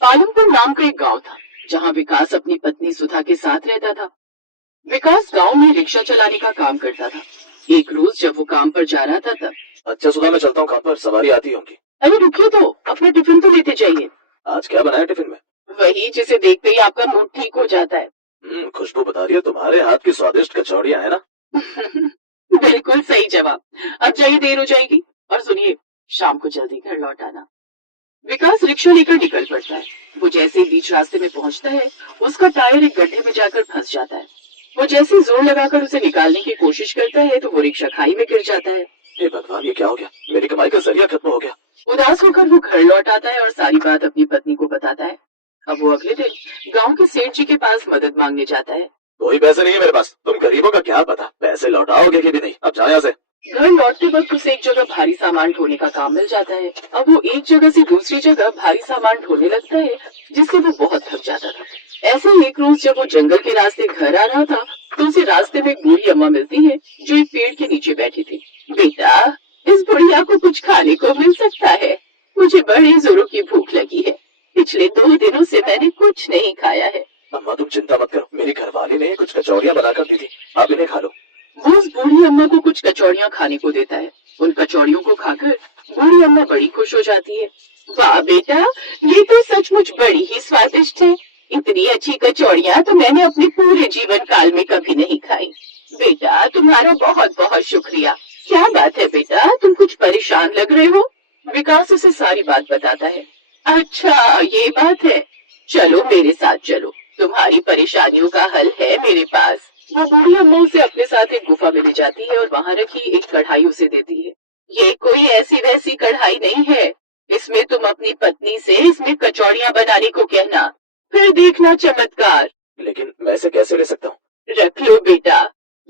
पालमपुर नाम का एक गांव था जहां विकास अपनी पत्नी सुधा के साथ रहता था। विकास गांव में रिक्शा चलाने का काम करता था। एक रोज जब वो काम पर जा रहा था तब, अच्छा सुधा, मैं चलता हूँ काम पर, सवारी आती होंगी। अरे रुकिए तो, अपना टिफिन तो लेते जाइए। आज क्या बनाया टिफिन में? वही जिसे देखते ही आपका मूड ठीक हो जाता है। खुशबू बता रही है तुम्हारे हाथ की स्वादिष्ट कचौड़ियाँ है ना। बिल्कुल सही जवाब। अब जाइए, देर हो जाएगी। और सुनिए, शाम को जल्दी घर लौट आना। विकास रिक्शा लेकर निकल पड़ता है। वो जैसे ही बीच रास्ते में पहुंचता है, उसका टायर एक गड्ढे में जाकर फंस जाता है। वो जैसे ही जोर लगाकर उसे निकालने की कोशिश करता है तो वो रिक्शा खाई में गिर जाता है। हे भगवान, ये क्या हो गया? मेरी कमाई का जरिया खत्म हो गया। उदास होकर वो घर लौट आता है और सारी बात अपनी पत्नी को बताता है। अब वो अगले दिन गांव के सेठ जी के पास मदद मांगने जाता है। कोई पैसे नहीं है मेरे पास, तुम गरीबों का क्या पता, पैसे लौटाओगे कि भी नहीं। अब जाओ यहाँ से। घर लौटते वक्त उसे एक जगह भारी सामान ढोने का काम मिल जाता है। अब वो एक जगह से दूसरी जगह भारी सामान ढोने लगता है, जिससे वो बहुत थक जाता था। ऐसे ही एक रोज जब वो जंगल के रास्ते घर आ रहा था तो उसे रास्ते में एक बूढ़ी अम्मा मिलती है जो एक पेड़ के नीचे बैठी थी। बेटा, इस बुढ़िया को कुछ खाने को मिल सकता है? मुझे बड़ी जोरों की भूख लगी है। पिछले 2 दिनों से मैंने कुछ नहीं खाया है। अम्मा तुम चिंता मत करो, मेरी घरवाली ने कुछ कचौड़ियाँ बनाकर दी थी, आप इन्हें खा लो। वो उस बूढ़ी अम्मा को कुछ कचौड़ियाँ खाने को देता है। उन कचौड़ियों को खाकर बूढ़ी अम्मा बड़ी खुश हो जाती है। वाह बेटा, ये तो सचमुच बड़ी ही स्वादिष्ट है। इतनी अच्छी कचौड़ियाँ तो मैंने अपने पूरे जीवन काल में कभी नहीं खाई। बेटा, तुम्हारा बहुत बहुत शुक्रिया। क्या बात है बेटा, तुम कुछ परेशान लग रहे हो? विकास उसे सारी बात बताता है। अच्छा, ये बात है। चलो मेरे साथ चलो, तुम्हारी परेशानियों का हल है मेरे पास। वो बूढ़ी अम्मा उसे अपने साथ एक गुफा में ले जाती है और वहाँ रखी एक कढ़ाई उसे देती है। ये कोई ऐसी वैसी कढ़ाई नहीं है। इसमें तुम अपनी पत्नी से इसमें कचौड़ियाँ बनाने को कहना, फिर देखना चमत्कार। लेकिन मैं इसे कैसे ले सकता हूँ? रख लो बेटा।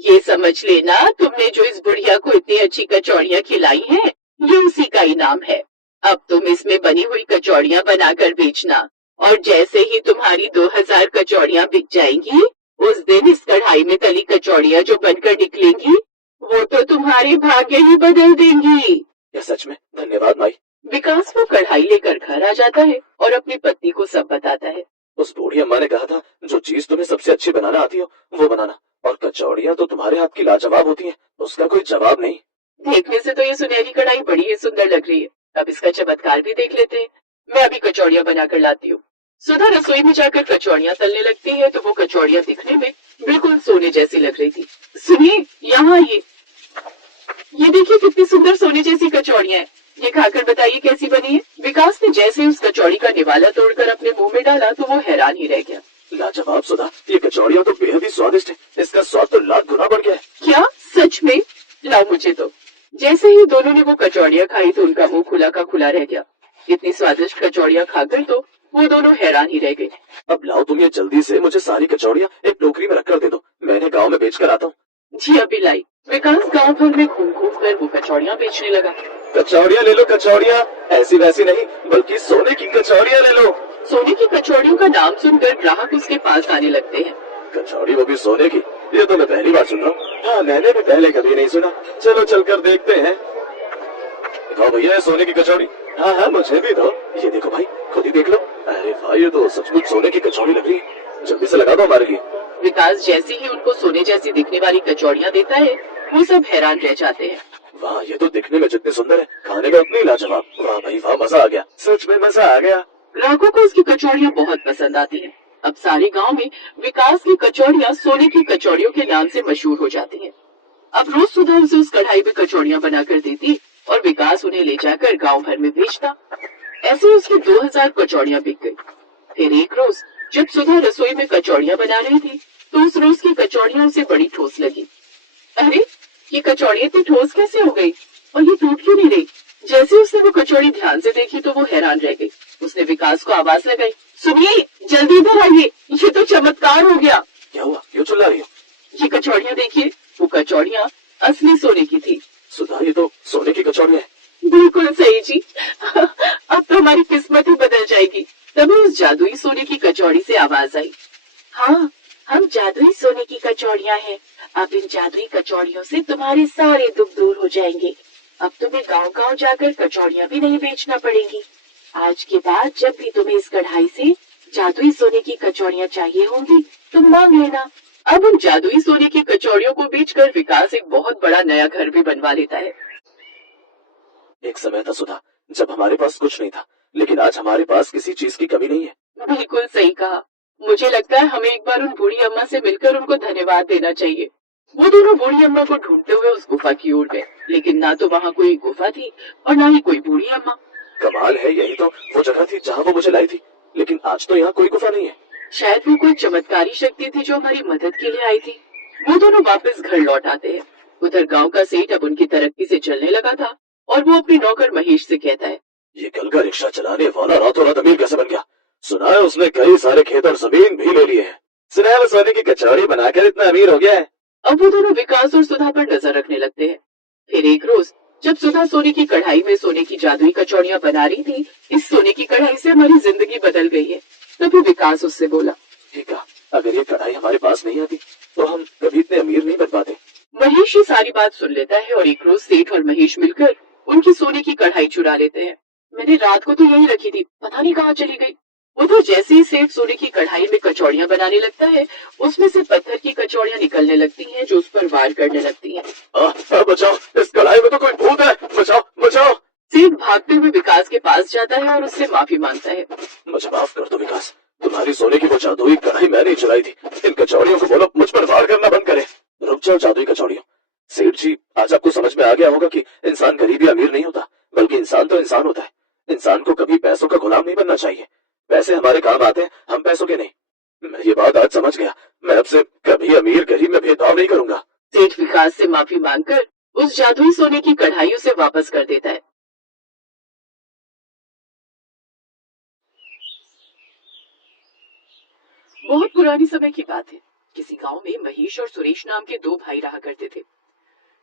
ये समझ लेना, तुमने जो इस बुढ़िया को इतनी अच्छी कचौड़ियाँ खिलाई हैं, ये उसी का इनाम है। अब तुम इसमें बनी हुई कचौड़ियाँ बनाकर बेचना, और जैसे ही तुम्हारी 2000 कचौड़ियाँ बिक जाएंगी, उस दिन इस कढ़ाई में तली कचौड़ियाँ जो बनकर निकलेंगी, वो तो तुम्हारे भाग्य ही बदल देंगी। ये सच में? धन्यवाद माई। विकास वो कढ़ाई लेकर घर आ जाता है और अपनी पत्नी को सब बताता है। उस बूढ़ी अम्मा ने कहा था जो चीज तुम्हें सबसे अच्छी बनाना आती हो वो बनाना, और कचौड़ियाँ तो तुम्हारे हाथ की लाजवाब होती हैं, उसका कोई जवाब नहीं। देखने से तो ये सुनहरी कढ़ाई बड़ी ही सुंदर लग रही है। अब इसका चमत्कार भी देख लेते हैं। मैं अभी कचौड़ियाँ बनाकर लाती हूँ। सुधा रसोई में जाकर कचौड़ियाँ तलने लगती है तो वो कचौड़ियाँ दिखने में बिल्कुल सोने जैसी लग रही थी। सुनिए, यहाँ ये देखिए कितनी सुंदर सोने जैसी कचौड़ियाँ हैं। ये खाकर बताइए कैसी बनी है? विकास ने जैसे उस कचौड़ी का निवाला तोड़कर अपने मुंह में डाला तो वो हैरान ही रह गया। लाजवाब सुधा, ये कचौड़ियाँ तो बेहद ही स्वादिष्ट है, इसका स्वाद तो लाख गुना बढ़ गया है। क्या सच में? लाओ मुझे तो। जैसे ही दोनों ने वो कचौड़ियाँ खाई तो उनका मुंह खुला का खुला रह गया। इतनी स्वादिष्ट कचौड़ियाँ खाकर तो वो दोनों हैरान ही रह गए। अब लाओ तुम ये जल्दी से मुझे सारी कचौड़ियाँ एक टोकरी में रखकर दे दो, मैंने गाँव में बेच कर आता हूँ। जी अभी लाई। विकास गांव भर में घूम घूम कर वो कचौड़ियाँ बेचने लगा। कचौड़ियाँ ले लो, कचौड़ियाँ ऐसी वैसी नहीं बल्कि सोने की कचौड़ियाँ ले लो। सोने की कचौड़ियों का नाम सुनकर ग्राहक उसके पास आने लगते हैं। कचौड़ी वो भी सोने की? ये तो मैं पहली बार सुन रहा हूँ। हाँ, मैंने भी पहले कभी नहीं सुना। चलो चलकर देखते हैं। दिखाओ भैया सोने की कचौड़ी। हाँ हाँ, मुझे भी दो। ये देखो भाई, खुद ही देख लो। अरे भाई, ये तो सचमुच सोने की कचौड़ी लग रही है, जल्दी से लगा दो हमारे लिए। विकास जैसे ही उनको सोने जैसी दिखने वाली कचौड़ियाँ देता है, वो सब हैरान रह जाते हैं। वाह, ये तो दिखने में जितनी सुंदर है, खाने में उतनी लाजवाब। वाह भाई वाह, मजा आ गया, सच में मजा आ गया। ग्राहकों को उसकी कचौड़ियाँ बहुत पसंद आती हैं। अब सारे गांव में विकास की कचौड़ियाँ सोने की कचौड़ियों के नाम से मशहूर हो जाती हैं। अब रोज सुधा उसे उस कढ़ाई में कचौड़ियाँ बनाकर देती और विकास उन्हें ले जाकर गाँव भर में बेचता। ऐसे ही उसकी 2000 कचौड़ियाँ बिक गई। फिर एक रोज जब सुधा रसोई में कचौड़ियाँ बना रही थी तो उस रोज की कचौड़ियाँ उसे बड़ी ठोस लगी। अरे, ये कचौड़ी इतनी ठोस कैसे हो गई और ये टूट क्यों नहीं रही? जैसे उसने वो कचौड़ी ध्यान से देखी तो वो हैरान रह गई। उसने विकास को आवाज लगाई, सुनिए, जल्दी इधर आइए, ये तो चमत्कार हो गया। क्या हुआ, क्यों चिल्ला रही हो? ये कचौड़ियाँ देखिए। वो कचौड़ियाँ असली सोने की थी। सुधा, ये तो सोने की कचौड़ियाँ हैं। बिल्कुल सही जी। अब तो हमारी किस्मत ही बदल जाएगी। तभी उस जादुई सोने की कचौड़ी से आवाज आई, हाँ, हम जादुई सोने की कचौड़ियाँ हैं। अब इन जादुई कचौड़ियों से तुम्हारे सारे दुख दूर हो जाएंगे। अब तुम्हें तुम्हें गांव-गांव जाकर कचौड़ियाँ भी नहीं बेचना पड़ेंगी। आज के बाद जब भी तुम्हें इस कढ़ाई से जादुई सोने की कचौड़ियाँ चाहिए होंगी, तुम मांग लेना। अब उन जादुई सोने की कचौड़ियों को बेचकर विकास एक बहुत बड़ा नया घर भी बनवा लेता है। एक समय था सुधा जब हमारे पास कुछ नहीं था, लेकिन आज हमारे पास किसी चीज की कमी नहीं है। बिल्कुल सही कहा। मुझे लगता है हमें एक बार उन बूढ़ी अम्मा से मिलकर उनको धन्यवाद देना चाहिए। वो दोनों बूढ़ी अम्मा को ढूंढते हुए उस गुफा की ओर गए, लेकिन ना तो वहाँ कोई गुफा थी और ना ही कोई बूढ़ी अम्मा। कमाल है, यही तो वो जगह थी जहाँ वो मुझे लाई थी, लेकिन आज तो यहाँ कोई गुफा नहीं है। शायद वो कोई चमत्कारी शक्ति थी जो हमारी मदद के लिए आई थी। वो दोनों वापस घर लौट आते हैं। उधर गांव का सेठ अब उनकी तरक्की से चलने लगा था और वो अपने नौकर महेश से कहता है, ये कल का रिक्शा चलाने वाला रातों रात अमीर कैसे बन गया? सुना है उसने कई सारे खेत और जमीन भी ले लिए हैं। सुना है वो सोने की कचौड़ी बनाकर इतना अमीर हो गया है। अब वो दोनों विकास और सुधा पर नजर रखने लगते हैं। फिर एक रोज जब सुधा सोने की कढ़ाई में सोने की जादुई कचौड़ियाँ बना रही थी, इस सोने की कढ़ाई से हमारी जिंदगी बदल गई है। तभी विकास उससे बोला, ठीक है, अगर ये कढ़ाई हमारे पास नहीं आती तो हम कभी इतने अमीर नहीं बन पाते। महेश ये सारी बात सुन लेता है और एक रोज सेठ और महेश मिलकर उनकी सोने की कढ़ाई चुरा लेते हैं। मैंने रात को तो यही रखी थी, पता नहीं कहाँ चली गई। उधर जैसे ही सेठ सोने की कढ़ाई में कचौड़ियाँ बनाने लगता है, उसमें से पत्थर की कचौड़ियाँ निकलने लगती हैं जो उस पर वार करने लगती हैं। बचाओ, इस कढ़ाई में तो कोई भूत है, बचाओ बचाओ। सेठ भागते हुए विकास के पास जाता है और उससे माफी मांगता है। मुझे माफ कर दो विकास, तुम्हारी सोने की वो जादुई कढ़ाई मैंने चुराई थी। इन कचौड़ियों को बोलो मुझ पर वार करना बंद करे। रुक जाओ जादुई कचौड़ियों। सेठ जी, आज आपको समझ में आ गया होगा कि इंसान गरीब या अमीर नहीं होता, बल्कि इंसान तो इंसान होता है। इंसान को कभी पैसों का गुलाम नहीं बनना चाहिए। पैसे हमारे काम आते हैं, हम पैसों के नहीं। मैं ये बात आज समझ गया। मैं अब से कभी अमीर गरीब में भेदभाव नहीं करूंगा। सेठ विकास से माफी मांगकर उस जादुई सोने की कढ़ाई उसे वापस कर देता है। बहुत पुरानी समय की बात है। किसी गांव में महेश और सुरेश नाम के दो भाई रहा करते थे।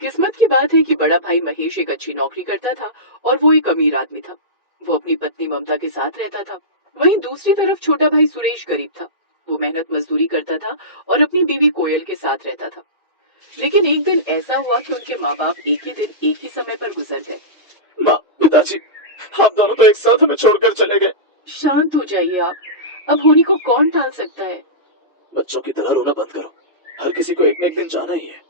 किस्मत की बात है कि बड़ा भाई महेश एक अच्छी नौकरी करता था और वो एक अमीर आदमी था। वो अपनी पत्नी ममता के साथ रहता था। वहीं दूसरी तरफ छोटा भाई सुरेश गरीब था। वो मेहनत मजदूरी करता था और अपनी बीवी कोयल के साथ रहता था। लेकिन एक दिन ऐसा हुआ कि उनके माँ बाप एक ही दिन एक ही समय पर गुजर गए। माँ, पिताजी, आप दोनों तो एक साथ हमें छोड़कर चले गए। शांत हो जाइए आप, अब होनी को कौन टाल सकता है। बच्चों की तरह रोना बंद करो, हर किसी को एक न एक दिन जाना ही है।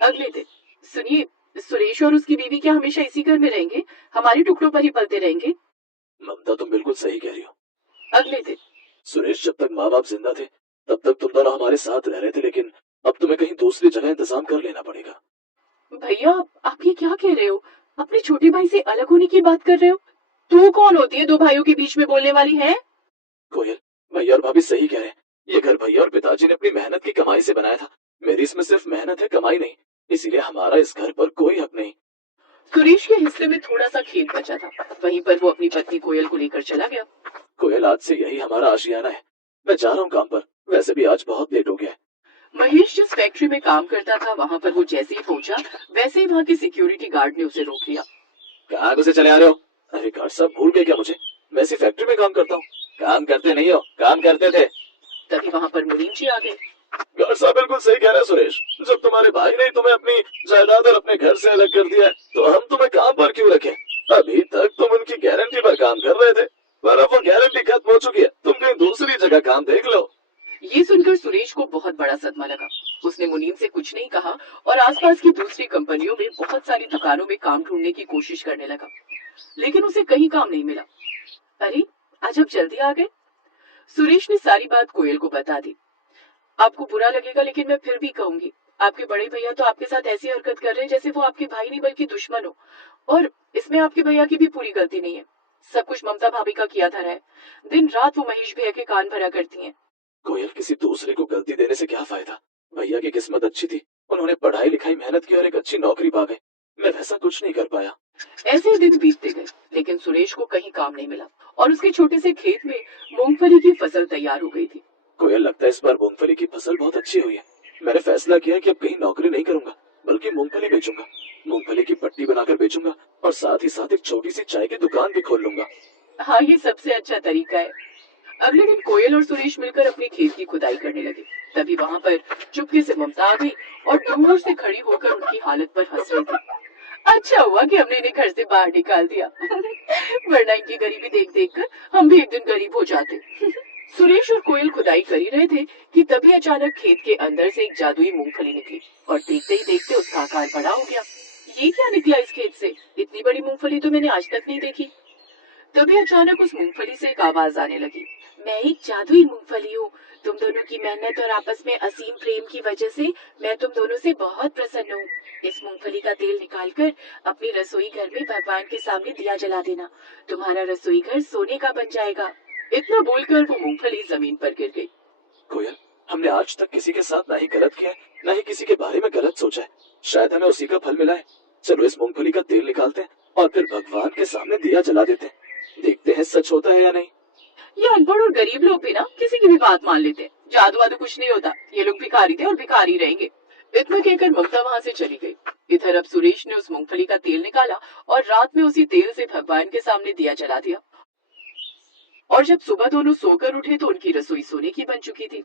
अगले दिन, सुनिए, सुरेश और उसकी बीवी क्या हमेशा इसी घर में रहेंगे? हमारे टुकड़ों पर ही पलते रहेंगे? ममता, तुम बिल्कुल सही कह रही हो। अगले दिन, सुरेश, जब तक माँ बाप जिंदा थे तब तक तुम दोनों हमारे साथ रह रहे थे, लेकिन अब तुम्हें कहीं दूसरी जगह इंतजाम कर लेना पड़ेगा। भैया आप ये क्या कह रहे हो? अपने छोटे भाई से अलग होने की बात कर रहे हो? तू कौन होती है दो भाइयों के बीच में बोलने वाली है? कोयल, भैया और भाभी सही कह रहे हैं। ये घर भैया और पिताजी ने अपनी मेहनत की कमाई से बनाया था। मेरी इसमें सिर्फ मेहनत है, कमाई नहीं। इसीलिए हमारा इस घर पर कोई हक नहीं। सुरेश के हिस्से में थोड़ा सा खेत बचा था। वहीं पर वो अपनी पत्नी कोयल को लेकर चला गया। कोयल, आज से यही हमारा आशियाना है। मैं जा रहा हूँ काम पर, वैसे भी आज बहुत लेट हो गया। महेश जिस फैक्ट्री में काम करता था वहाँ पर वो जैसे ही पहुंचा, वैसे ही वहाँ के सिक्योरिटी गार्ड ने उसे रोक लिया। कहाँ से चले आ रहे हो? अरे गार्ड साहब, भूल गए क्या मुझे? मैं इसी फैक्ट्री में काम करता हूँ। काम करते नहीं हो, काम करते थे। तभी वहाँ पर मुनीम जी आ गए। गार्ड साहब बिल्कुल सही कह रहे हैं सुरेश। जब तुम्हारे भाई ने तुम्हें अपनी जायदाद और अपने घर से अलग कर दिया है, तो हम तुम्हें काम पर क्यों रखें? अभी तक तुम उनकी गारंटी पर काम कर रहे थे, पर अब वो गारंटी खत्म हो चुकी है। तुम कहीं दूसरी जगह काम देख लो। ये सुनकर सुरेश को बहुत बड़ा सदमा लगा। उसने मुनीम से कुछ नहीं कहा और आसपास की दूसरी कंपनियों में बहुत सारी दुकानों में काम ढूंढने की कोशिश करने लगा, लेकिन उसे कहीं काम नहीं मिला। अरे आज आप जल्दी आ गए। सुरेश ने सारी बात कोयल को बता दी। आपको बुरा लगेगा लेकिन मैं फिर भी कहूंगी, आपके बड़े भैया तो आपके साथ ऐसी हरकत कर रहे हैं जैसे वो आपके भाई नहीं बल्कि दुश्मन हो। और इसमें आपके भैया की भी पूरी गलती नहीं है। सब कुछ ममता भाभी का किया धरा है। दिन रात वो महेश भैया के कान भरा करती हैं। कोयल, किसी दूसरे को गलती देने से क्या फायदा? भैया की किस्मत अच्छी थी, उन्होंने पढ़ाई लिखाई मेहनत की और एक अच्छी नौकरी पा गए। मैं वैसा कुछ नहीं कर पाया। ऐसे ही दिन बीतते गए, लेकिन सुरेश को कहीं काम नहीं मिला और उसके छोटे से खेत में मूंगफली की फसल तैयार हो गई थी। कोयल, लगता है इस बार मूंगफली की फसल बहुत अच्छी हुई है। मैंने फैसला किया कि अब कहीं नौकरी नहीं करूंगा, बल्कि मूंगफली बेचूंगा। मूंगफली की पट्टी बनाकर बेचूंगा और साथ ही साथ एक छोटी सी चाय की दुकान भी खोल लूंगा। हाँ, ये सबसे अच्छा तरीका है। अगले दिन कोयल और सुरेश मिलकर अपने खेत की खुदाई करने लगे। तभी वहाँ पर चुपके से ममता आ गई और दूर से खड़ी होकर उनकी हालत पर हंस रही थी। अच्छा हुआ कि हमने इन्हें घर से बाहर निकाल दिया वरना इनकी गरीबी देख देख कर हम भी एक दिन गरीब हो जाते सुरेश और कोयल खुदाई कर ही रहे थे कि तभी अचानक खेत के अंदर से एक जादुई मूंगफली निकली और देखते ही देखते उसका आकार बड़ा हो गया। ये क्या निकला इस खेत से? इतनी बड़ी मूंगफली तो मैंने आज तक नहीं देखी। तभी अचानक उस मूंगफली से एक आवाज आने लगी। मैं एक जादुई मूंगफली हूँ। तुम दोनों की मेहनत और आपस में असीम प्रेम की वजह से मैं तुम दोनों से बहुत प्रसन्न हूँ। इस मूंगफली का तेल निकालकर अपनी रसोई घर में भगवान के सामने दिया जला देना। तुम्हारा रसोई घर सोने का बन जाएगा। इतना बोलकर वो मूंगफली जमीन पर गिर गई। कोयल, हमने आज तक किसी के साथ ना ही गलत किया है, ना ही किसी के बारे में गलत सोचा है। शायद हमें उसी का फल मिला है। चलो इस मूंगफली का तेल निकालते हैं और फिर भगवान के सामने दिया जला देते हैं। देखते हैं सच होता है या नहीं। ये अनपढ़ और गरीब लोग भी ना किसी की भी बात मान लेते हैं। जादू वादू कुछ नहीं होता। ये लोग भिखारी थे और भिखारी रहेंगे। इतना कहकर ममता वहाँ से चली गई। इधर अब सुरेश ने उस मूंगफली का तेल निकाला और रात में उसी तेल से भगवान के सामने दिया जला दिया। और जब सुबह दोनों सोकर उठे तो उनकी रसोई सोने की बन चुकी थी।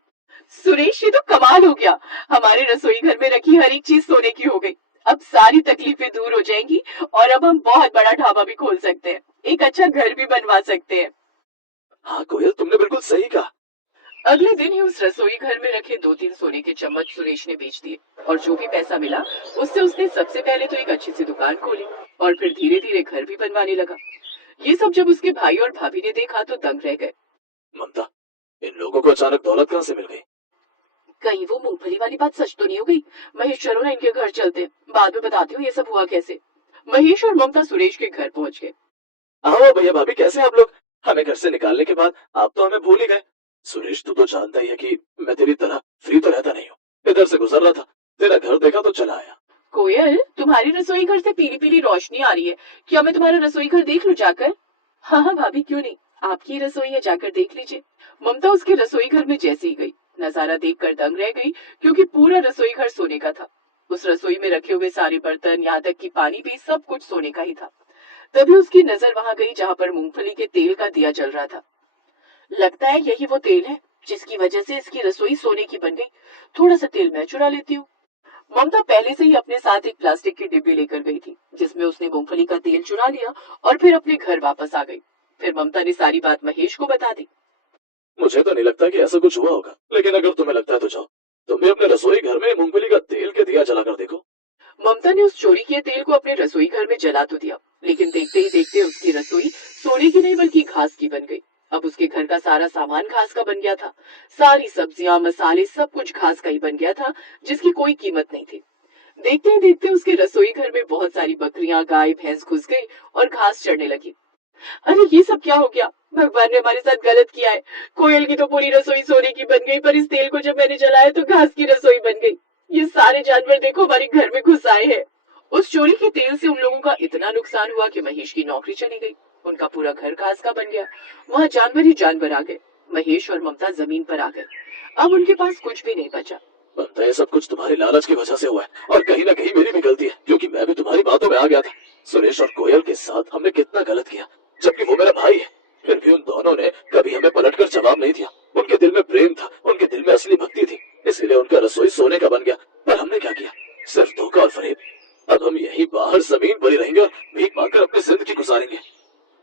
सुरेश, ये तो कमाल हो गया। हमारे रसोई घर में रखी हर एक चीज सोने की हो गई। अब सारी तकलीफें दूर हो जाएंगी और अब हम बहुत बड़ा ढाबा भी खोल सकते हैं। एक अच्छा घर भी बनवा सकते हैं। हाँ कोयल, तुमने बिल्कुल सही कहा। अगले दिन ही उस रसोई घर में रखे 2-3 सोने के चम्मच सुरेश ने बेच दिए और जो भी पैसा मिला उससे उसने सबसे पहले तो एक अच्छी सी दुकान खोली और फिर धीरे धीरे घर भी बनवाने लगा। ये सब जब उसके भाई और भाभी ने देखा तो दंग रह गए। ममता, इन लोगों को अचानक दौलत कहाँ से मिल गई? कहीं वो मूंगफली वाली बात सच तो नहीं हो गई? महेश, चलो ना इनके घर चलते हैं। बाद में बताती हूँ ये सब हुआ कैसे। महेश और ममता सुरेश के घर पहुंच गए। आओ भैया भाभी, कैसे हैं आप लोग? हमें घर से निकालने के बाद आप तो हमें भूल ही गए। सुरेश, तू तो जानता ही है कि मैं तेरी तरह फ्री तो रहता नहीं हूँ। इधर से गुजर रहा था, तेरा घर देखा तो चला आया। कोयल, तुम्हारी रसोई घर से पीली पीली रोशनी आ रही है। क्या मैं तुम्हारा रसोई घर देख लूं जाकर? हाँ हाँ भाभी, क्यों नहीं। आपकी रसोई है, जाकर देख लीजिए। ममता उसके रसोई घर में जैसे ही गई नजारा देखकर दंग रह गई, क्योंकि पूरा रसोई घर सोने का था। उस रसोई में रखे हुए सारे बर्तन, यहाँ तक कि पानी भी, सब कुछ सोने का ही था। तभी उसकी नजर वहां गई जहाँ पर मूंगफली के तेल का दिया जल रहा था। लगता है यही वो तेल है जिसकी वजह से इसकी रसोई सोने की बन गई। थोड़ा सा तेल मैं चुरा लेती हूँ। ममता पहले से ही अपने साथ एक प्लास्टिक की डिब्बी लेकर गई थी जिसमें उसने मूंगफली का तेल चुरा लिया और फिर अपने घर वापस आ गई। फिर ममता ने सारी बात महेश को बता दी। मुझे तो नहीं लगता कि ऐसा कुछ हुआ होगा, लेकिन अगर तुम्हें लगता है तो जाओ, तुम भी अपने रसोई घर में मूंगफली का तेल के दिया जला कर देखो। ममता ने उस चोरी किए तेल को अपने रसोई घर में जला तो दिया, लेकिन देखते ही देखते उसकी रसोई सोने की नहीं बल्कि घास की बन गई। अब उसके घर का सारा सामान घास का बन गया था। सारी सब्जियां, मसाले, सब कुछ घास का ही बन गया था, जिसकी कोई कीमत नहीं थी। देखते ही देखते उसके रसोई घर में बहुत सारी बकरियां, गाय, भैंस घुस गई और घास चढ़ने लगी। अरे ये सब क्या हो गया? भगवान ने हमारे साथ गलत किया है। कोयल की तो पूरी रसोई सोने की बन गई, पर इस तेल को जब मैंने जलाया तो घास की रसोई बन गई। ये सारे जानवर देखो हमारे घर में घुस आए हैं। उस चोरी के तेल से उन लोगों का इतना नुकसान हुआ कि महेश की नौकरी चली गई। उनका पूरा घर घास का बन गया। वहाँ जानवर ही जानवर आ गए। महेश और ममता जमीन पर आ गए। अब उनके पास कुछ भी नहीं बचा। बनता है सब कुछ तुम्हारे लालच की वजह से हुआ है, और कहीं ना कहीं मेरी भी गलती है, क्योंकि मैं भी तुम्हारी बातों में आ गया था। सुरेश और कोयल के साथ हमने कितना गलत किया, जबकि वो मेरा भाई है। फिर भी उन दोनों ने कभी हमें पलटकर जवाब नहीं दिया। उनके दिल में प्रेम था, उनके दिल में असली भक्ति थी, इसलिए उनका रसोई सोने का बन गया। पर हमने क्या किया? सिर्फ धोखा और फरेब। अब हम यही बाहर जमीन पर ही रहेंगे और भीख मांगकर अपनी जिंदगी गुजारेंगे।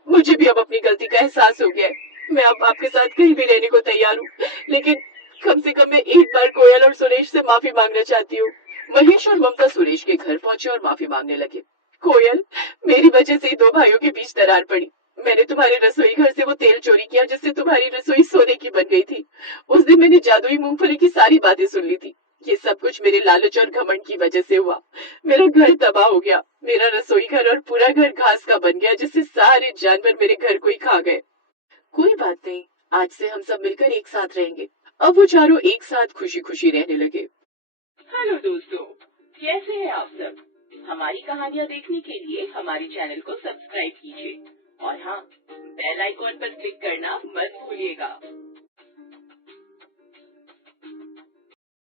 मुझे भी अब अपनी गलती का एहसास हो गया है। मैं अब आपके साथ कहीं भी रहने को तैयार हूँ, लेकिन कम से कम मैं एक बार कोयल और सुरेश से माफी मांगना चाहती हूँ। महेश और ममता सुरेश के घर पहुंचे और माफी मांगने लगे। कोयल, मेरी वजह से ही दो भाइयों के बीच दरार पड़ी। मैंने तुम्हारे रसोई घर से वो तेल चोरी किया जिससे तुम्हारी रसोई सोने की बन गई थी। उस दिन मैंने जादुई मूंगफली की सारी बातें सुन ली थी। ये सब कुछ मेरे लालच और घमंड की वजह से हुआ। मेरा घर तबाह हो गया। मेरा रसोई घर और पूरा घर घास का बन गया, जिससे सारे जानवर मेरे घर को ही खा गए। कोई बात नहीं, आज से हम सब मिलकर एक साथ रहेंगे। अब वो चारों एक साथ खुशी खुशी रहने लगे। हेलो दोस्तों, कैसे हैं आप सब? हमारी कहानियाँ देखने के लिए हमारे चैनल को सब्सक्राइब कीजिए और हाँ, बेल आइकॉन पर क्लिक करना मत भूलिएगा।